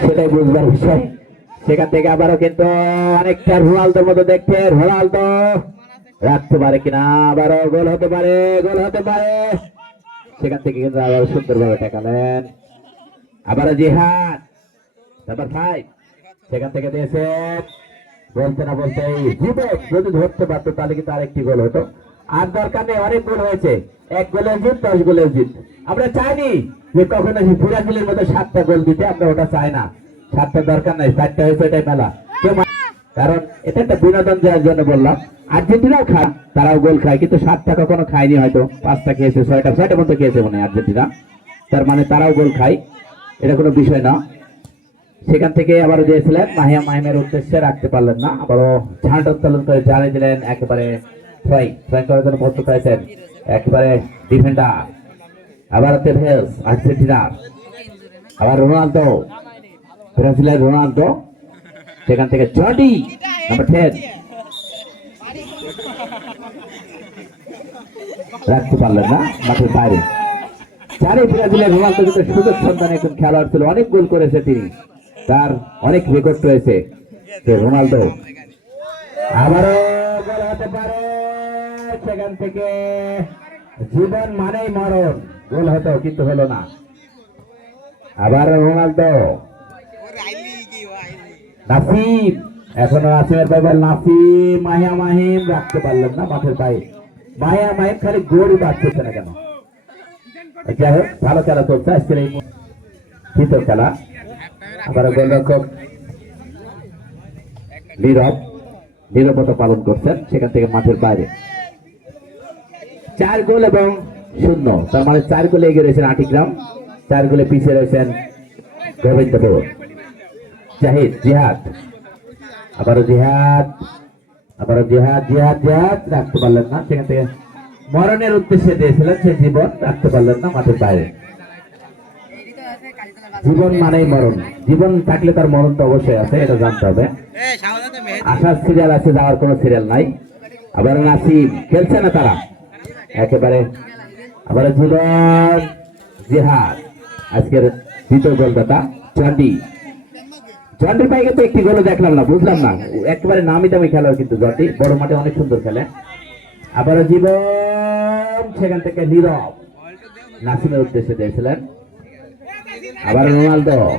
সেটাই বুঝবার বিষয়। সেখান থেকে আবারও কিন্তু অনেকটা রোনালদোর মতো দেখতে, রোনালদো। রাখতে পারে কিনা? আবারও গোল হতে পারে, গোল হতে পারে। সেখান থেকে কিন্তু আবার সুন্দরভাবে টেকালেন আবারও জিহাদ, নাম্বার ফাইভ সেখান থেকে দিয়েছেন। বলতে না বলতে যদি ধরতে পারতো, তাহলে কিন্তু আরেকটি গোল হতো। আর দরকার নেই, অনেক গোল হয়েছে। এক গোলের জিত, দশ গোলের জিত। আমরা চাইনি যে কখনো সেই ব্রাজিলের মধ্যে সাতটা গোল দিতে, আমরা ওটা চাই না। সাতটা দরকার নাই, চারটা হয়েছে, এটাই মেলা। কারণ এটা একটা বিনোদন দেওয়ার জন্য বললাম। আর্জেন্টিনাও খায়, তারাও গোল খায়, কিন্তু সাতটা কখনো খায়নি হয়তো। পাঁচটা খেয়েছে, ছয়টা ছয়টা মতো খেয়েছে মনে হয় আর্জেন্টিনা। তার মানে তারাও গোল খায়, এটা কোনো বিষয় না। সেখান থেকে আবার দিয়েছিলেন মাহিয়া মাহিমের উদ্দেশ্যে রাখতে পারলেন না, আবারও ঝাঁট উত্তোলন করে জানিয়ে দিলেন, একেবারে ফ্রাই ফ্রাই করার জন্য প্রস্তুত হয়েছেন একেবারে ডিফেন্ডার আবার তেভেস আর্জেন্টিনার আবার রোনালদো, ব্রাজিলের রোনালদো। সেখান থেকে জর্ডি নাম্বার টেন রাখতে পারলেন না, মাঠের বাইরে। জানি ব্রাজিলের রোনালদো কিন্তু সুযোগ সন্ধানে একজন খেলোয়াড় ছিল, অনেক গোল করেছে তিনি। তার অনেক রেকর্ড রয়েছে, যে রোনালদো। আবারও গোল হতে পারে। সেখান থেকে জীবন মানেই মরণ। গোল হতো, কিন্তু হলো না। আবার রোনালদো। নাসিম, এখনও নাসিমের বাইবেল নাসিম, মাহিয়া মাহিম, রাখতে পারলেন না মাঠের পায়ে। মাহিয়া মাহিম খালি গোলই পাচ্ছে না কেন? যাই হোক, ভালো খেলা চলছে আজকের এই তৃতীয় খেলা। আবার গোলরক্ষক নীরব। নীরবতা পালন করছেন সেখান থেকে মাঠের বাইরে। চার গোল এবং শূন্য। তার মানে চার গোলে এগিয়ে রয়েছেন আটিগ্রাম চার গোলে পিছিয়ে রয়েছেন গোবিন্দপুর জাহিদ জিহাদ। আবারও জিহাদ আবারও জিহাদ জিহাদ জিহাদ। রাখতে পারলেন না। সেখান থেকে মরণের উদ্দেশ্যে দিয়েছিলেন সে জীবন। রাখতে পারলেন না মাঠের বাইরে। জীবন মানেই মরণ। জীবন থাকলে তার মরণ তো অবশ্যই আছে এটা জানতে হবে। আসার সিরিয়াল আছে যাওয়ার কোনো সিরিয়াল নাই। আবার নাসিম খেলছে না তারা। একেবারে আবার জীবন জিহাদ। আজকের দ্বিতীয় গোলদাতা, চন্ডি। জন্ডির পাইকে তো একটি গোলও দেখলাম না, বুঝলাম না। একেবারে নামি দামি খেলোয়াড় কিন্তু জন্ডি বড় মাঠে অনেক সুন্দর খেলে। আবারও জীবন, সেখান থেকে নীরব। নাসিমের উদ্দেশ্যে দিয়েছিলেন। আবার রোনালদো।